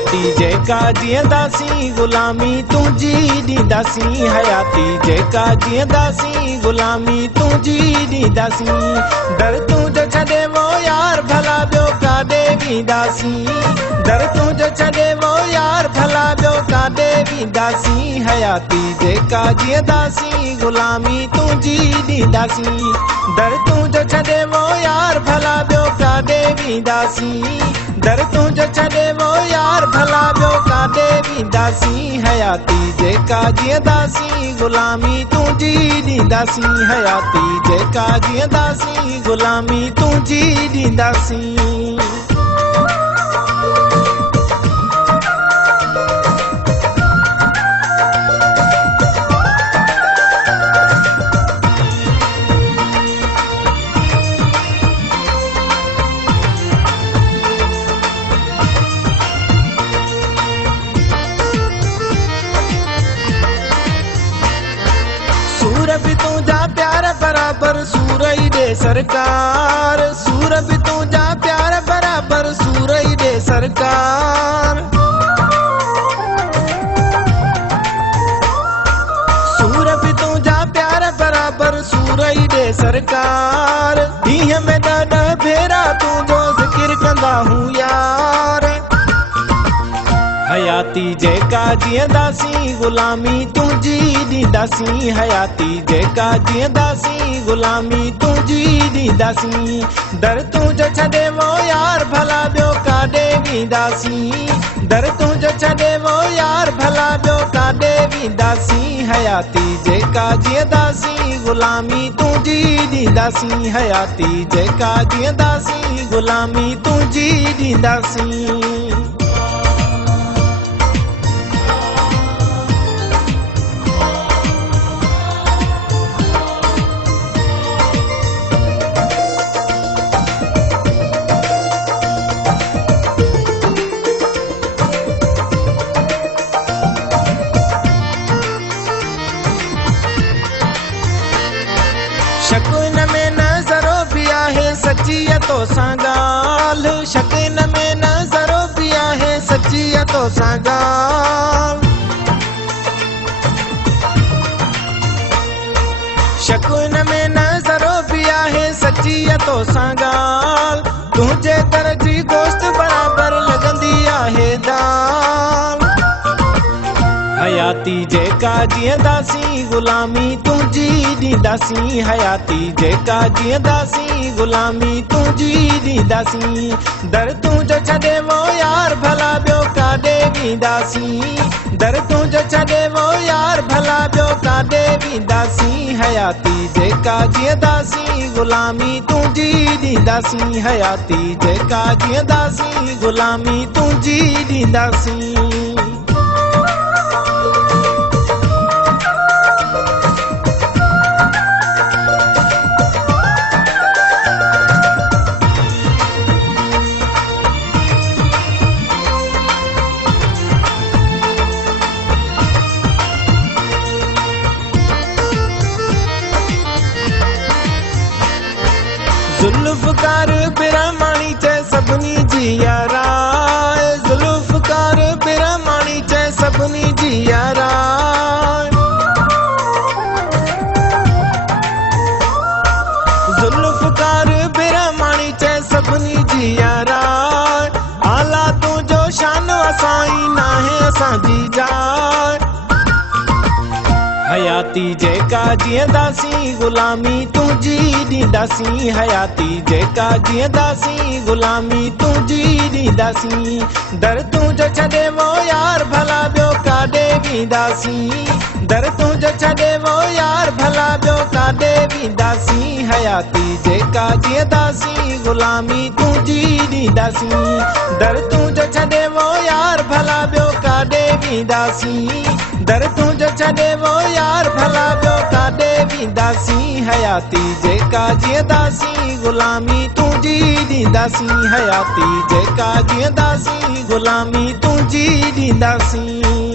हयाती जेका जीअंदासीं ग़ुलामी तुंहिंजी ॾींदासीं हयाती जेका जीअंदासीं ग़ुलामी तुंहिंजी ॾींदासीं दर तुंहिंजो छॾे वो यार भला ॿियो काॾे वेंदासीं दर तुंहिंजो छॾे वो यार भला ॿियो काॾे वेंदासीं हयाती जेका जीअंदासीं ग़ुलामी तुंहिंजी ॾींदासीं दर तुंहिंजो छॾे वो यार भला ॿियो काॾे वेंदासीं दर तुंहिंजो छॾे वो यार भला ॿियो काॾे वेंदासीं हयाती जेका जीअंदासीं ग़ुलामी तुंहिंजी ॾींदासीं हयाती जेका जीअंदासीं ग़ुलामी तुंहिंजी ॾींदासीं सूर भी तुंहिंजा प्यार बराबर सूर ई ॾे सरकार सूर भी तुंहिंजा प्यार बराबर सूर ई ॾे सरकार सूर भी तुंहिंजा प्यार बराबर सूर ई ॾे सरकार ॾींहं में ॾह भेरा तुंहिंजो ज़िक्र कंदा हूं यार हयाती जेका जीअंदासीं ग़ुलामी तुंहिंजी ॾींदासीं हयाती जेका जीअंदासीं ग़ुलामी तुंहिंजी ॾींदासीं दर तुंहिंजो छॾे वो यार भला ॿियो काॾे वेंदासीं दर तुंहिंजो छॾे वो यार भला ॿियो काॾे वेंदासीं हयाती जेका जीअंदासीं ग़ुलामी तुंहिंजी ॾींदासीं हयाती जेका जीअंदासीं ग़ुलामी तुंहिंजी ॾींदासीं शक इन में नज़रो भी आहे सच्चीअ तोसां ॻाल्हि शक इन में नज़रो भी आहे सच्चीअ तोसां ॻाल्हि शक इन में नज़रो भी आहे सच्चीअ तोसां ॻाल्हि तुंहिंजे दर जी गोश्त बराबर लॻंदी आहे दाल हयाती जेका जीअंदासीं ग़ुलामी तुंहिंजी ॾींदासीं हयाती जेका जीअंदासीं ग़ुलामी तुंहिंजी ॾींदासीं दर तुंहिंजो छॾे वो यार भला ॿियो काॾे वेंदासीं दर तुंहिंजो छॾे वो यार भला ॿियो काॾे वेंदासीं हयाती जेका जीअंदासीं ग़ुलामी तुंहिंजी ॾींदासीं हयाती जेका जीअंदासीं ग़ुलामी तुंहिंजी ॾींदासीं जुल्फ़कार बिरमाणी चए सभिनी जी याराए जुल्फ़कार बिरमाणी चए सभिनी जी याराए जुल्फ़कार बिरमाणी चए सभिनी जी याराए आला तुंहिंजो शान असां ई नाहे असांजी जाइ हयाती जेका जीअंदासीं ग़ुलामी तुंहिंजी ॾींदासीं हयाती जेका जीअंदासीं ग़ुलामी तुंहिंजी ॾींदासीं दर तुंहिंजो छॾे वो यार भला ॿियो काॾे वेंदासीं दर तुंहिंजो छॾे वो यार भला ॿियो काॾे वेंदासीं हयाती जेका जीअंदासीं ग़ुलामी तुंहिंजी ॾींदासीं दर तुंहिंजो छॾे वो यार भला ॿियो काॾे वेंदासीं दर तुंहिंजो छॾे वो यार भला ॿियो काॾे वेंदासीं हयाती जेका जीअंदासीं ग़ुलामी तुंहिंजी ॾींदासीं हयाती जेका जीअंदासीं ग़ुलामी तुंहिंजी ॾींदासीं